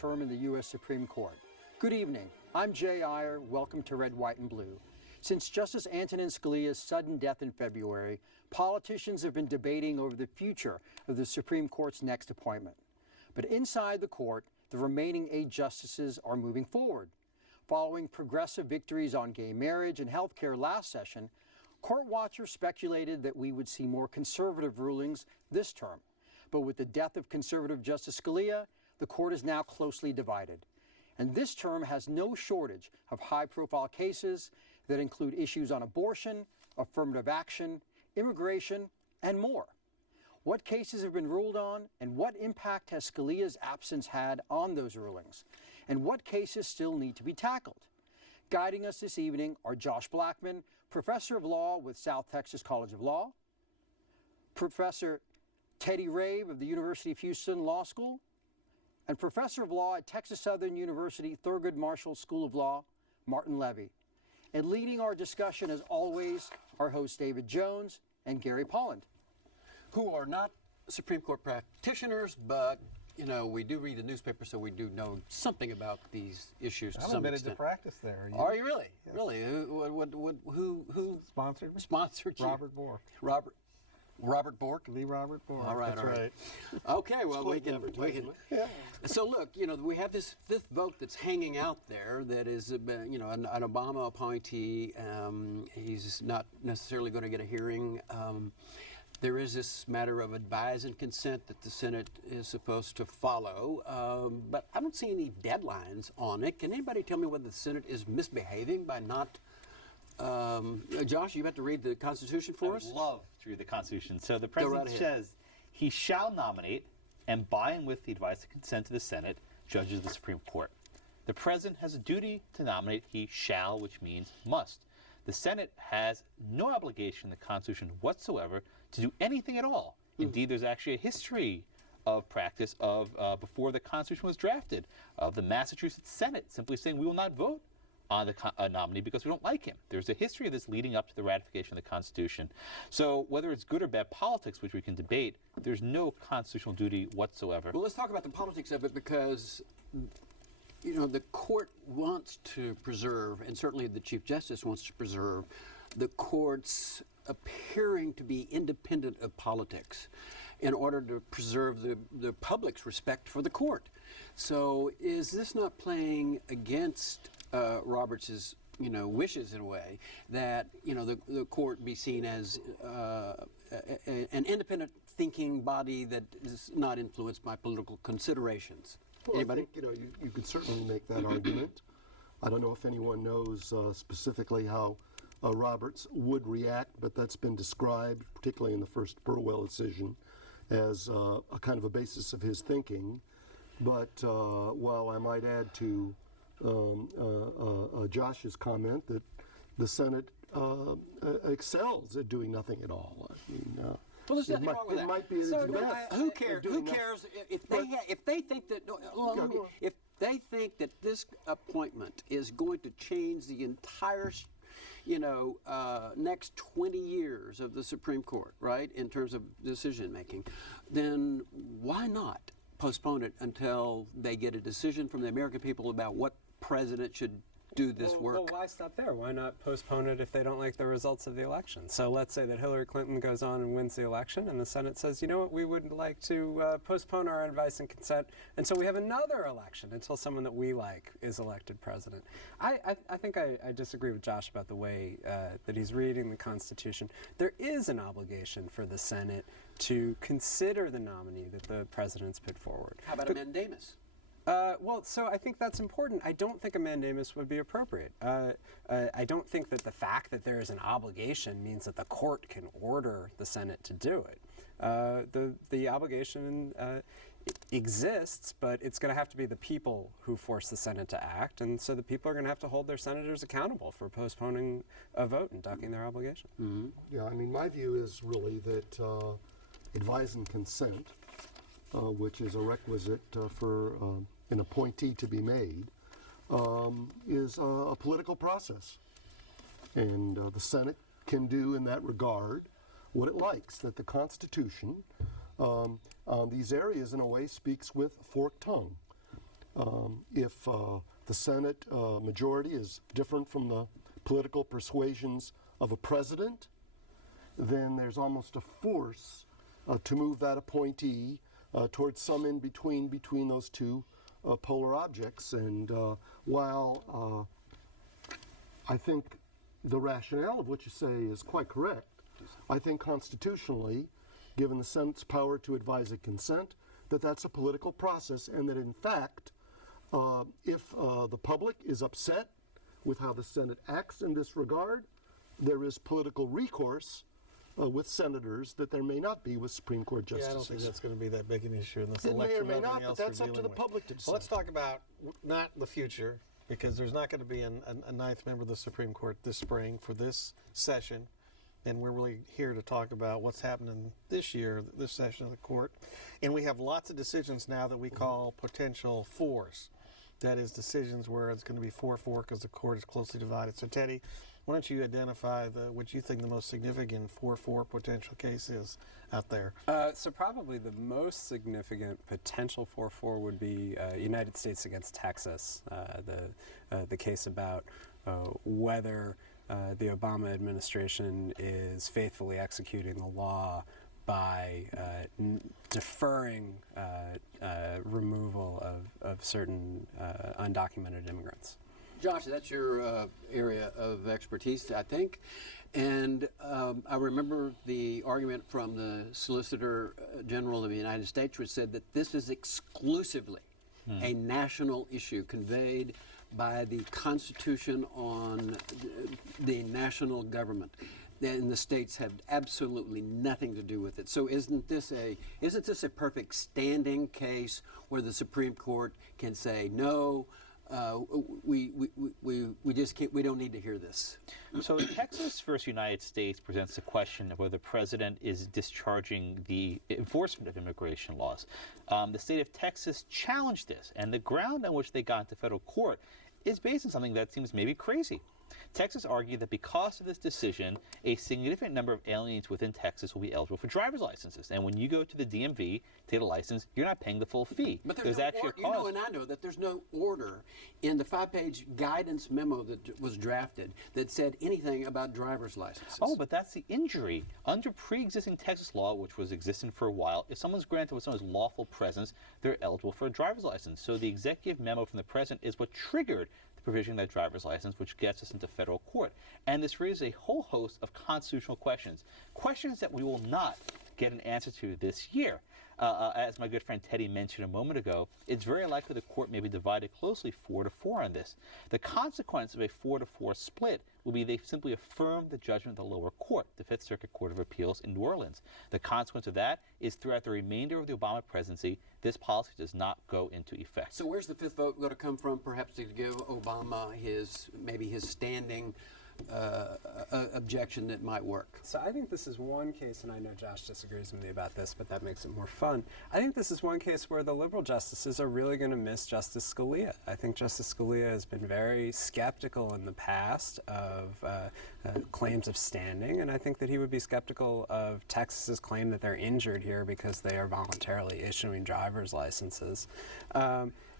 term in the U.S. Supreme Court. Good evening. I'm Jay Iyer. Welcome to Red, White, and Blue. Since Justice Antonin Scalia's sudden death in February, politicians have been debating over the future of the Supreme Court's next appointment. But inside the court, the remaining 8 justices are moving forward. Following progressive victories on gay marriage and health care last session, court watchers speculated that we would see more conservative rulings this term. But with the death of conservative Justice Scalia, the court is now closely divided. And this term has no shortage of high-profile cases that include issues on abortion, affirmative action, immigration, and more. What cases have been ruled on, and what impact has Scalia's absence had on those rulings? And what cases still need to be tackled? Guiding us this evening are Josh Blackman, Professor of Law with South Texas College of Law, Professor Teddy Rave of the University of Houston Law School, and Professor of Law at Texas Southern University Thurgood Marshall School of Law, Martin Levy. And leading our discussion, as always, our hosts David Jones and Gary Polland, who are not Supreme Court practitioners, but we do read the newspaper, so we do know something about these issues to some extent. I'm admitted to practice there. Are you really? Yes. Really? Who sponsored me? Sponsored you? Robert Bork. Robert Bork? Lee Robert Bork. All right, That's all right. right. Okay, well, we can. Yeah. So look, we have this 5th vote that's hanging out there that is, an Obama appointee. He's not necessarily going to get a hearing. There is this matter of advise and consent that the Senate is supposed to follow, but I don't see any deadlines on it. Can anybody tell me whether the Senate is misbehaving by not? Josh, you have to read the Constitution for us? I would love to read the Constitution. So the President says he shall nominate, and by and with the advice and consent of the Senate, judges of the Supreme Court. The President has a duty to nominate. He shall, which means must. The Senate has no obligation in the Constitution whatsoever to do anything at all. Indeed, there's actually a history of practice of before the Constitution was drafted, of the Massachusetts Senate simply saying we will not vote on the nominee because we don't like him. There's a history of this leading up to the ratification of the Constitution. So whether it's good or bad politics, which we can debate, there's no constitutional duty whatsoever. Well, let's talk about the politics of it because the court wants to preserve, and certainly the Chief Justice wants to preserve, the courts appearing to be independent of politics in order to preserve the public's respect for the court. So is this not playing against Roberts' wishes in a way that the court be seen as an independent thinking body that is not influenced by political considerations? Well, Anybody? I think, you could certainly make that argument. I don't know if anyone knows specifically how Roberts would react, but that's been described, particularly in the first Burwell decision, as a kind of a basis of his thinking. But while I might add to Josh's comment that the Senate excels at doing nothing at all. I mean, well, there's nothing wrong with that. It might be So the best. who cares? Who cares if they think that? If they think that this appointment is going to change the entire, next 20 years of the Supreme Court, right, in terms of decision making, then why not postpone it until they get a decision from the American people about what president should do this work? Well, why stop there? Why not postpone it if they don't like the results of the election? So let's say that Hillary Clinton goes on and wins the election, and the Senate says, you know what, we would like to postpone our advice and consent until we have another election, until someone that we like is elected president. I think I disagree with Josh about the way that he's reading the Constitution. There is an obligation for the Senate to consider the nominee that the president's put forward. How about a mandamus? So I think that's important. I don't think a mandamus would be appropriate. I don't think that the fact that there is an obligation means that the court can order the Senate to do it. The obligation exists, but it's going to have to be the people who force the Senate to act, and so the people are going to have to hold their senators accountable for postponing a vote and ducking their obligation. Mm-hmm. Yeah, I mean, my view is really that advise and consent, which is a requisite for an appointee to be made, is a political process. And the Senate can do in that regard what it likes, that the Constitution on these areas in a way speaks with a forked tongue. if the Senate majority is different from the political persuasions of a president, then there's almost a force to move that appointee towards some in between those two polar objects. And while I think the rationale of what you say is quite correct, I think constitutionally, given the Senate's power to advise a consent, that's a political process, and that in fact, if the public is upset with how the Senate acts in this regard, there is political recourse with senators that there may not be with Supreme Court justices. Yeah, I don't think that's going to be that big an issue in this It election. may or may Nothing not, else but that's we're up to the dealing with. public to decide. Well, let's talk about not the future, because there's not going to be a ninth member of the Supreme Court this spring for this session. And we're really here to talk about what's happening this year, this session of the court. And we have lots of decisions now that we call potential fours. That is decisions where it's going to be 4-4 because the court is closely divided. So Teddy, why don't you identify what you think the most significant 4-4 potential case is out there? So probably the most significant potential 4-4 would be United States against Texas, the case about whether the Obama administration is faithfully executing the law by deferring removal of certain undocumented immigrants. Josh, that's your area of expertise, I think. And I remember the argument from the Solicitor General of the United States, which said that this is exclusively a national issue conveyed by the Constitution on the national government. And the states have absolutely nothing to do with it. So isn't this a perfect standing case where the Supreme Court can say, no, we just can't, we don't need to hear this? So Texas versus United States presents the question of whether the president is discharging the enforcement of immigration laws. The state of Texas challenged this, and the ground on which they got into federal court is based on something that seems maybe crazy. Texas argued that because of this decision, a significant number of aliens within Texas will be eligible for driver's licenses. And when you go to the DMV to get a license, you're not paying the full fee. But there's no actually you know, and I know that there's no order in the 5-page guidance memo that was drafted that said anything about driver's licenses. Oh, but that's the injury. Under pre-existing Texas law, which was existing for a while, if someone's granted with someone's lawful presence, they're eligible for a driver's license. So the executive memo from the president is what triggered the provision of that driver's license, which gets us into federal court. And this raises a whole host of constitutional questions, questions that we will not get an answer to this year. As my good friend Teddy mentioned a moment ago, it's very likely the court may be divided closely 4-4 on this. The consequence of a 4-4 split will be they simply affirm the judgment of the lower court, the Fifth Circuit Court of Appeals in New Orleans. The consequence of that is throughout the remainder of the Obama presidency, this policy does not go into effect. So where's the fifth vote going to come from, perhaps to give Obama maybe his standing objection that might work? So I think this is one case, and I know Josh disagrees with me about this, but that makes it more fun. I think this is one case where the liberal justices are really going to miss Justice Scalia. I think Justice Scalia has been very skeptical in the past of claims of standing, and I think that he would be skeptical of Texas's claim that they're injured here because they are voluntarily issuing driver's licenses.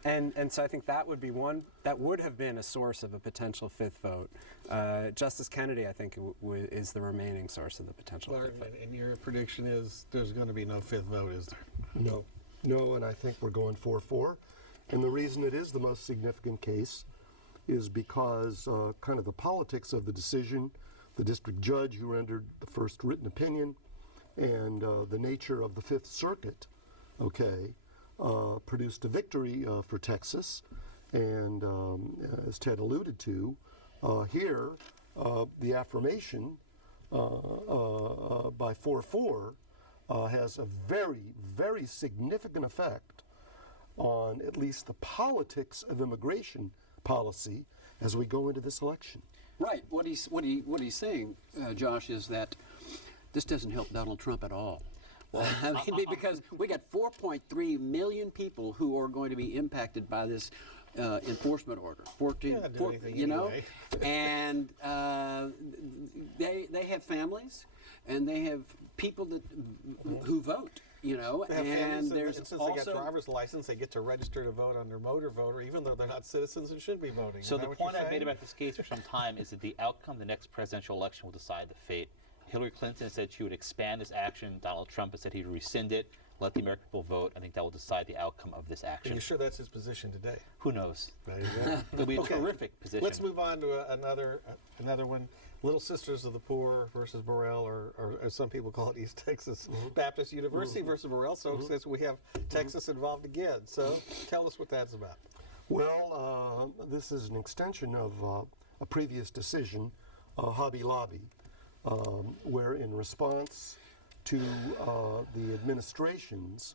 And so I think that would be one that would have been a source of a potential fifth vote. Justice Kennedy, I think, is the remaining source of the potential fifth vote. And your prediction is there's going to be no fifth vote, is there? No, and I think we're going 4-4. And the reason it is the most significant case is because kind of the politics of the decision, the district judge who rendered the first written opinion, and the nature of the Fifth Circuit, produced a victory for Texas. And as Ted alluded to, here, the affirmation by 4-4 has a very, very significant effect on at least the politics of immigration policy as we go into this election. Right. What he's saying, Josh, is that this doesn't help Donald Trump at all. Well, I mean, because we got 4.3 million people who are going to be impacted by this enforcement order. 14, you know, and they have families, and they have people who vote. you know, They have and families, there's and since also they got driver's license, they get to register to vote on their motor voter, even though they're not citizens and shouldn't be voting. So Is that the what point you're I've made saying? about this case for some time is that the outcome of the next presidential election will decide the fate. Hillary Clinton said she would expand this action. Donald Trump has said he'd rescind it, let the American people vote. I think that will decide the outcome of this Are action. you sure that's his position today? Who knows? There you go. It'll be a Okay. terrific position. Let's move on to another one. Little Sisters of the Poor versus Burrell, or as some people call it, East Texas Baptist University versus Burrell. So since we have Texas involved again, so tell us what that's about. Well, this is an extension of a previous decision, Hobby Lobby, where in response to the administration's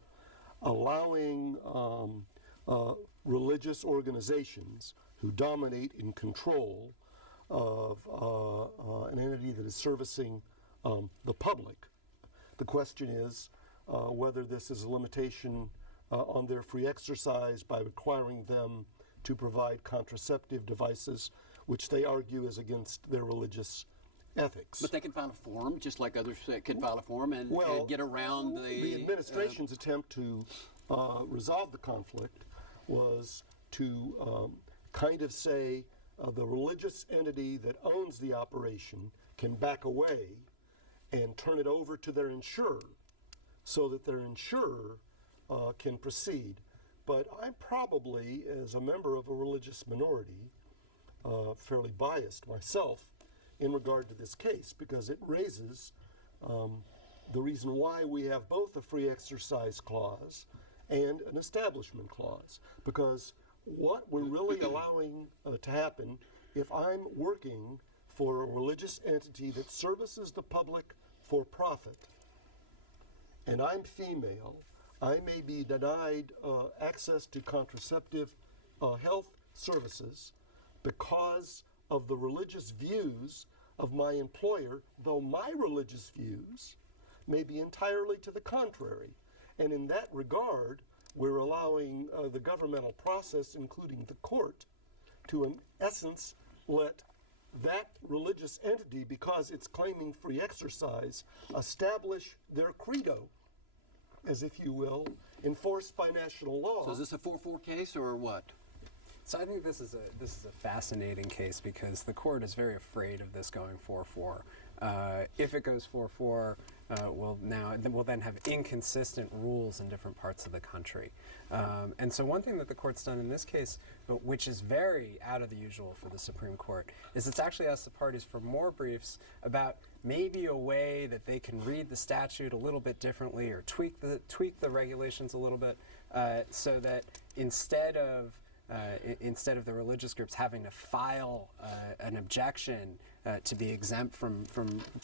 allowing religious organizations who dominate and control of an entity that is servicing the public. The question is whether this is a limitation on their free exercise by requiring them to provide contraceptive devices, which they argue is against their religious ethics. But they can file a form, just like others can file a form and get around the administration's attempt to resolve the conflict was to kind of say the religious entity that owns the operation can back away and turn it over to their insurer so that their insurer can proceed. But I'm probably, as a member of a religious minority, fairly biased myself in regard to this case because it raises the reason why we have both a free exercise clause and an establishment clause. Because what we're really allowing to happen, if I'm working for a religious entity that services the public for profit, and I'm female, I may be denied access to contraceptive health services because of the religious views of my employer, though my religious views may be entirely to the contrary. And in that regard, we're allowing the governmental process, including the court, to in essence let that religious entity, because it's claiming free exercise, establish their credo, as if you will, enforced by national law. So is this a 4-4 case or what? So I think this is a fascinating case because the court is very afraid of this going 4-4. If it goes 4-4, we'll then have inconsistent rules in different parts of the country. And so one thing that the court's done in this case, which is very out of the usual for the Supreme Court, is it's actually asked the parties for more briefs about maybe a way that they can read the statute a little bit differently or tweak the regulations a little bit so that instead of the religious groups having to file an objection to be exempt from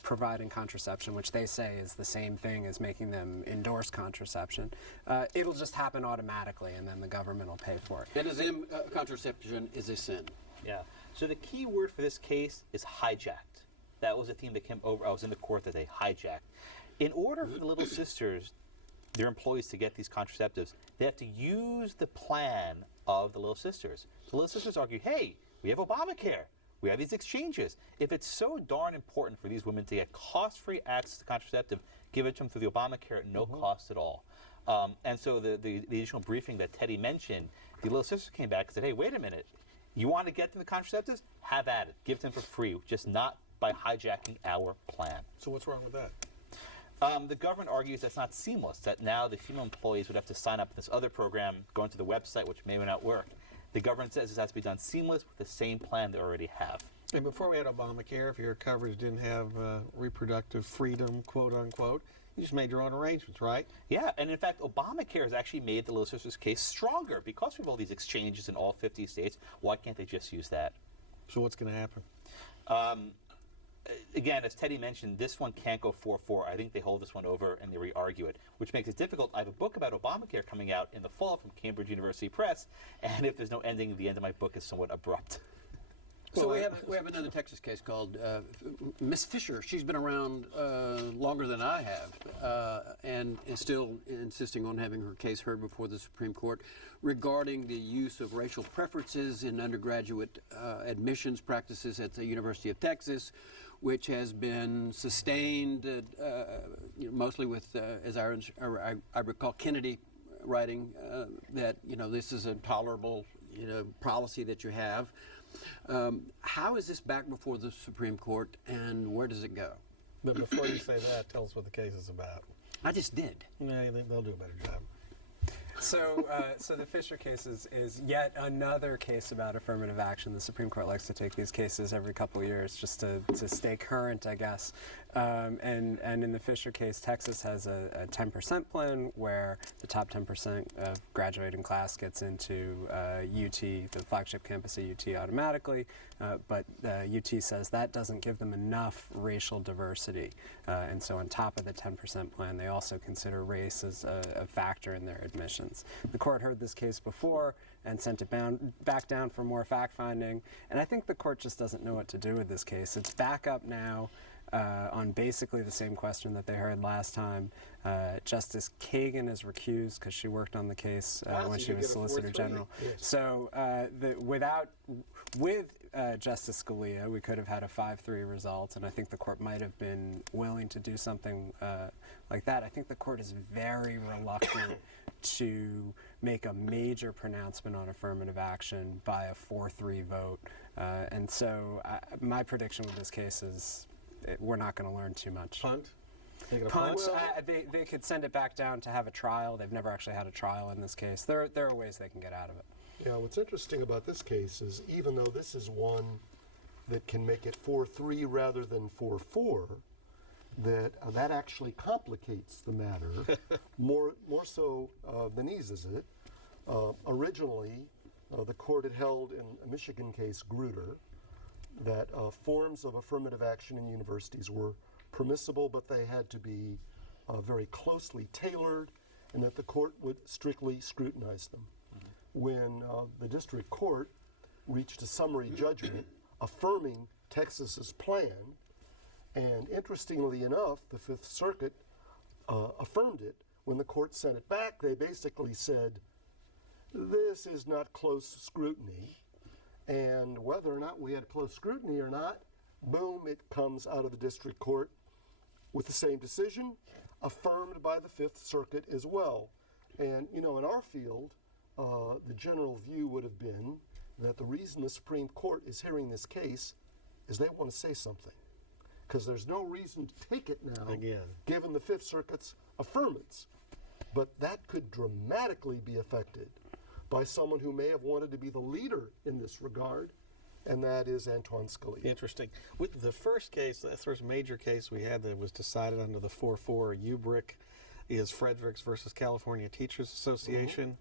providing contraception, which they say is the same thing as making them endorse contraception, it'll just happen automatically and then the government will pay for it. And contraception is a sin. Yeah. So the key word for this case is hijacked. That was a theme that came over. I was in the court that they hijacked. In order for the Little Sisters, their employees, to get these contraceptives, they have to use the plan of the Little Sisters. The Little Sisters argue, hey, we have Obamacare. We have these exchanges. If it's so darn important for these women to get cost-free access to contraceptive, give it to them through the Obamacare at no cost at all. And so the additional briefing that Teddy mentioned, the Little Sisters came back and said, hey, wait a minute. You want to get them the contraceptives? Have at it. Give them for free, just not by hijacking our plan. So what's wrong with that? The government argues that's not seamless, that now the female employees would have to sign up for this other program, go into the website, which may or may not work. The government says this has to be done seamless with the same plan they already have. And before we had Obamacare, if your coverage didn't have reproductive freedom, quote unquote, you just made your own arrangements, right? Yeah, and in fact, Obamacare has actually made the Little Sisters case stronger because we have all these exchanges in all 50 states. Why can't they just use that? So what's going to happen? Again, as Teddy mentioned, this one can't go 4-4. I think they hold this one over and they re-argue it, which makes it difficult. I have a book about Obamacare coming out in the fall from Cambridge University Press, and if there's no ending, the end of my book is somewhat abrupt. So we have another Texas case called Miss Fisher. She's been around longer than I have, and is still insisting on having her case heard before the Supreme Court regarding the use of racial preferences in undergraduate admissions practices at the University of Texas, which has been sustained mostly with, as I recall, Kennedy writing that this is a tolerable policy that you have. How is this back before the Supreme Court, and where does it go? But before you say that, tell us what the case is about. I just did. Yeah, they'll do a better job. So the Fisher case is yet another case about affirmative action. The Supreme Court likes to take these cases every couple of years just to stay current, I guess. And in the Fisher case, Texas has a 10% plan where the top 10% of graduating class gets into UT, the flagship campus at UT automatically, but UT says that doesn't give them enough racial diversity. And so on top of the 10% plan, they also consider race as a factor in their admissions. The court heard this case before and sent it back down for more fact-finding, and I think the court just doesn't know what to do with this case. It's back up now on basically the same question that they heard last time. Justice Kagan is recused because she worked on the case when she was Solicitor General. Yes. So with Justice Scalia, we could have had a 5-3 result, and I think the court might have been willing to do something like that. I think the court is very reluctant to make a major pronouncement on affirmative action by a 4-3 vote. And so my prediction with this case is we're not going to learn too much. Punt? Punt, they could send it back down to have a trial. They've never actually had a trial in this case. There are ways they can get out of it. Yeah, what's interesting about this case is even though this is one that can make it 4-3 rather than 4-4, that actually complicates the matter more so than eases it. Originally, the court had held in a Michigan case, Grutter, that forms of affirmative action in universities were permissible, but they had to be very closely tailored, and that the court would strictly scrutinize them. When the district court reached a summary judgment affirming Texas's plan, and interestingly enough, the Fifth Circuit affirmed it. When the court sent it back, they basically said, this is not close scrutiny, and whether or not we had close scrutiny or not, boom, it comes out of the district court with the same decision, affirmed by the Fifth Circuit as well. And, in our field, the general view would have been that the reason the Supreme Court is hearing this case is they want to say something. Because there's no reason to take it now, given the Fifth Circuit's affirmance. But that could dramatically be affected by someone who may have wanted to be the leader in this regard, and that is Antonin Scalia. Interesting. With the first case, the first major case we had that was decided under the 4-4 UBRIC is Fredericks versus California Teachers Association.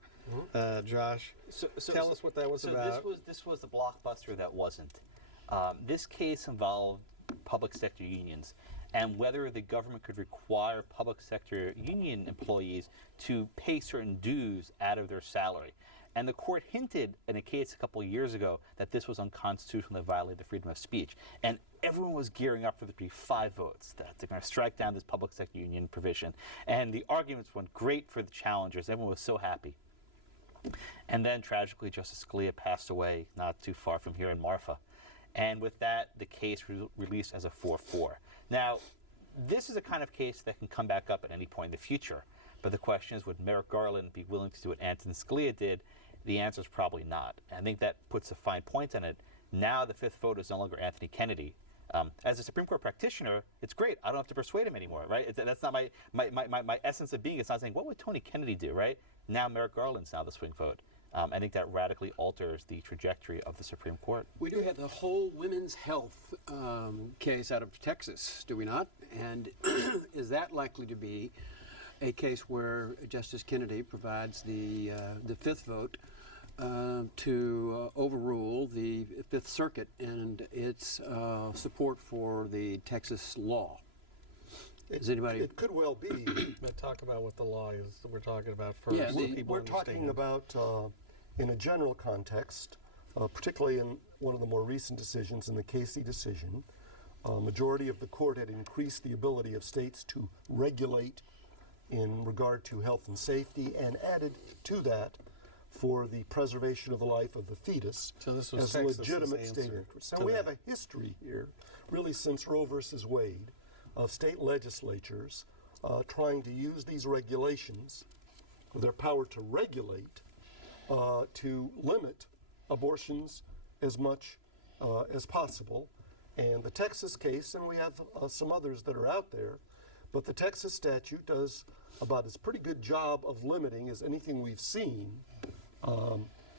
Josh, tell us what that was about. This was the blockbuster that wasn't. This case involved public sector unions and whether the government could require public sector union employees to pay certain dues out of their salary. And the court hinted in a case a couple of years ago that this was unconstitutional, that violated the freedom of speech. And everyone was gearing up for there to be 5 votes, that they're going to strike down this public sector union provision. And the arguments went great for the challengers. Everyone was so happy. And then, tragically, Justice Scalia passed away not too far from here in Marfa. And with that, the case released as a 4-4. Now, this is a kind of case that can come back up at any point in the future. But the question is, would Merrick Garland be willing to do what Antonin Scalia did? The answer is probably not. And I think that puts a fine point on it. Now the 5th vote is no longer Anthony Kennedy. As a Supreme Court practitioner, it's great. I don't have to persuade him anymore, right? That's not my essence of being. It's not saying, what would Tony Kennedy do, right? Now Merrick Garland's now the swing vote. I think that radically alters the trajectory of the Supreme Court. We do have the whole women's health case out of Texas, do we not? And is that likely to be a case where Justice Kennedy provides the 5th vote to overrule the Fifth Circuit and its support for the Texas law? It could well be. But talk about what the law is that we're talking about first. Yeah, so people We're understand. talking about, in a general context, particularly in one of the more recent decisions, in the Casey decision, a majority of the court had increased the ability of states to regulate in regard to health and safety, and added to that for the preservation of the life of the fetus So this was as a Texas's legitimate state answer interest. to And we that. have a history here, really since Roe versus Wade, of state legislatures trying to use these regulations, their power to regulate, to limit abortions as much as possible. And the Texas case, and we have some others that are out there, but the Texas statute does about as pretty good job of limiting as anything we've seen.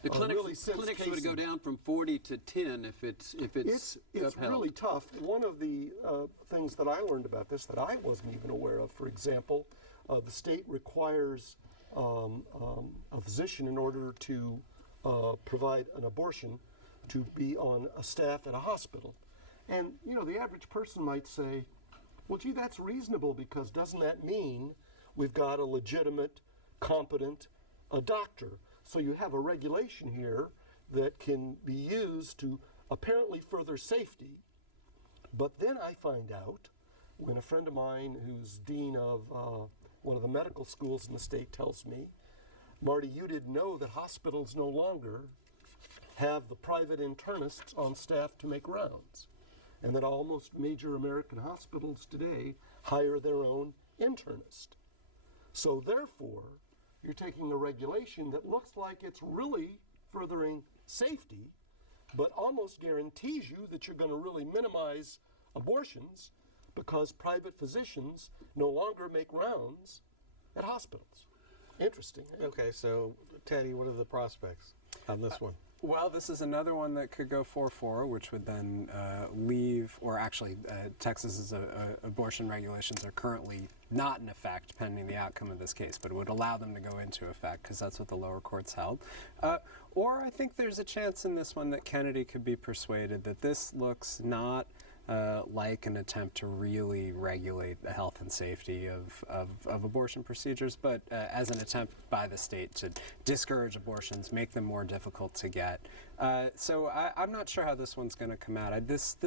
The really since clinics would go Casey. down from 40 to 10 if it's It's upheld. really tough. One of the things that I learned about this that I wasn't even aware of, for example, the state requires a physician, in order to provide an abortion, to be on a staff at a hospital. And, you know, the average person might say, well, gee, that's reasonable, because doesn't that mean we've got a legitimate, competent doctor? So you have a regulation here that can be used to apparently further safety. But then I find out, when a friend of mine who's dean of one of the medical schools in the state tells me, Marty, you didn't know that hospitals no longer have the private internists on staff to make rounds, and that almost major American hospitals today hire their own internist. So therefore, you're taking a regulation that looks like it's really furthering safety, but almost guarantees you that you're going to really minimize abortions, because private physicians no longer make rounds at hospitals. Interesting. Eh? Okay, so Teddy, what are the prospects on this one? Well, this is another one that could go 4-4, which would then leave, or actually, Texas's abortion regulations are currently not in effect pending the outcome of this case, but it would allow them to go into effect because that's what the lower courts held. Or I think there's a chance in this one that Kennedy could be persuaded that this looks not like an attempt to really regulate the health and safety of abortion procedures, but as an attempt by the state to discourage abortions, make them more difficult to get. So I'm not sure how this one's going to come out. This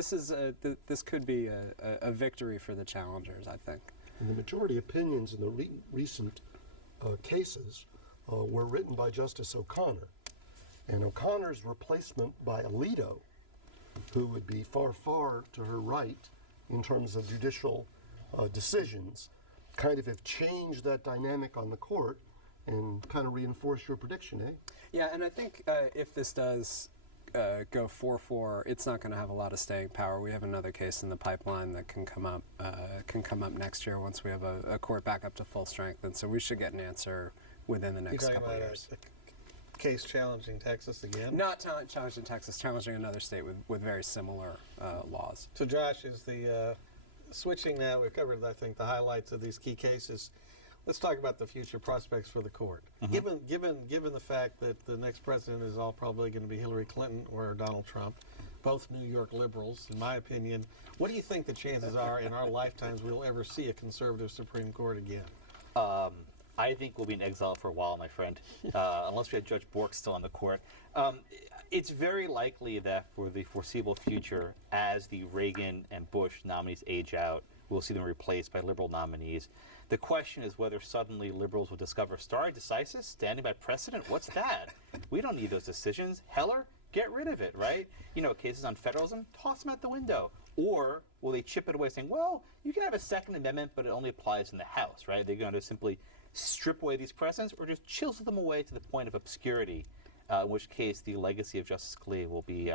could be a victory for the challengers, I think. And the majority opinions in the recent cases were written by Justice O'Connor. And O'Connor's replacement by Alito, who would be far, far to her right in terms of judicial decisions, kind of have changed that dynamic on the court and kind of reinforce your prediction, eh? Yeah, and I think if this does go 4-4, it's not going to have a lot of staying power. We have another case in the pipeline that can come up next year once we have a court back up to full strength, and so we should get an answer within the You're next talking couple of about years. a case challenging Texas again? Not challenging Texas, challenging another state with very similar laws. So Josh, is the switching now, we've covered, I think, the highlights of these key cases. Let's talk about the future prospects for the court. Given the fact that the next president is all probably going to be Hillary Clinton or Donald Trump, both New York liberals, in my opinion, what do you think the chances are in our lifetimes we'll ever see a conservative Supreme Court again? I think we'll be in exile for a while, my friend, unless we have Judge Bork still on the court. It's very likely that for the foreseeable future, as the Reagan and Bush nominees age out, we'll see them replaced by liberal nominees. The question is whether suddenly liberals will discover stare decisis, standing by precedent. What's that? We don't need those decisions. Heller, get rid of it, right? You know, cases on federalism, toss them out the window. Or will they chip it away saying, well, you can have a Second Amendment, but it only applies in the House, right? They're going to simply strip away these precedents or just chisel them away to the point of obscurity, in which case the legacy of Justice Scalia will be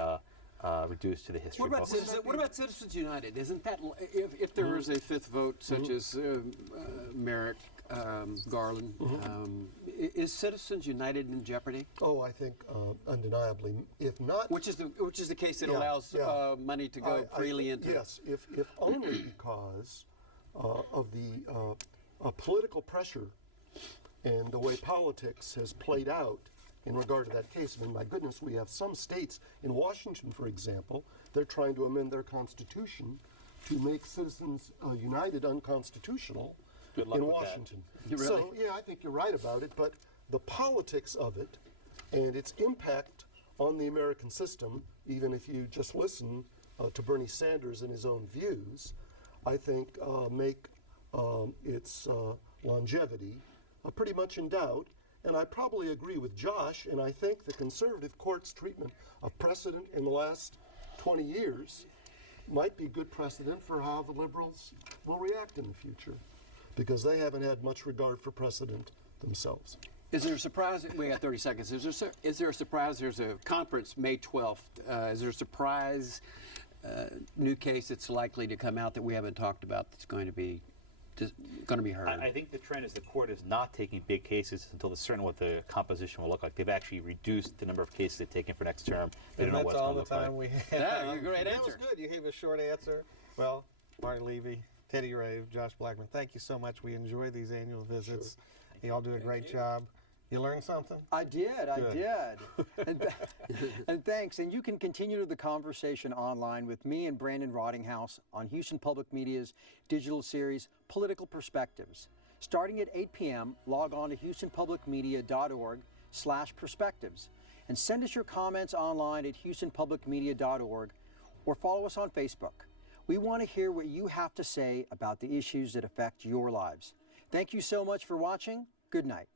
reduced to the history books. What about Citizens United? Isn't that, if there was a fifth vote, such as Merrick, Garland, is Citizens United in jeopardy? Oh, I think undeniably, if not... Which is the case that Yeah, allows yeah. money to go I freely think, into. yes, if only because of the political pressure and the way politics has played out in regard to that case. I mean, my goodness, we have some states, in Washington, for example, they're trying to amend their constitution to make Citizens United unconstitutional Good luck in with that. Washington. Really? So, yeah, I think you're right about it, but the politics of it and its impact on the American system, even if you just listen to Bernie Sanders and his own views, I think make its longevity pretty much in doubt. And I probably agree with Josh, and I think the conservative court's treatment of precedent in the last 20 years might be good precedent for how the liberals will react in the future, because they haven't had much regard for precedent themselves. Is there a surprise? We got 30 seconds. Is there a surprise? There's a conference May 12th. Is there a surprise new case that's likely to come out that we haven't talked about that's going to be heard? I think the trend is the court is not taking big cases until they're certain what the composition will look like. They've actually reduced the number of cases they've taken for next term. They don't know what's going to look like. That's all the time we have. Yeah, you're a great That answer. was good. You gave a short answer. Well, Marty Levy, Teddy Ray, Josh Blackman, thank you so much. We enjoy these annual visits. You all do a great job. You learned something? I did. Good. And thanks. And you can continue the conversation online with me and Brandon Rottinghouse on Houston Public Media's digital series, Political Perspectives. Starting at 8 p.m., log on to houstonpublicmedia.org/perspectives and send us your comments online at houstonpublicmedia.org or follow us on Facebook. We want to hear what you have to say about the issues that affect your lives. Thank you so much for watching. Good night.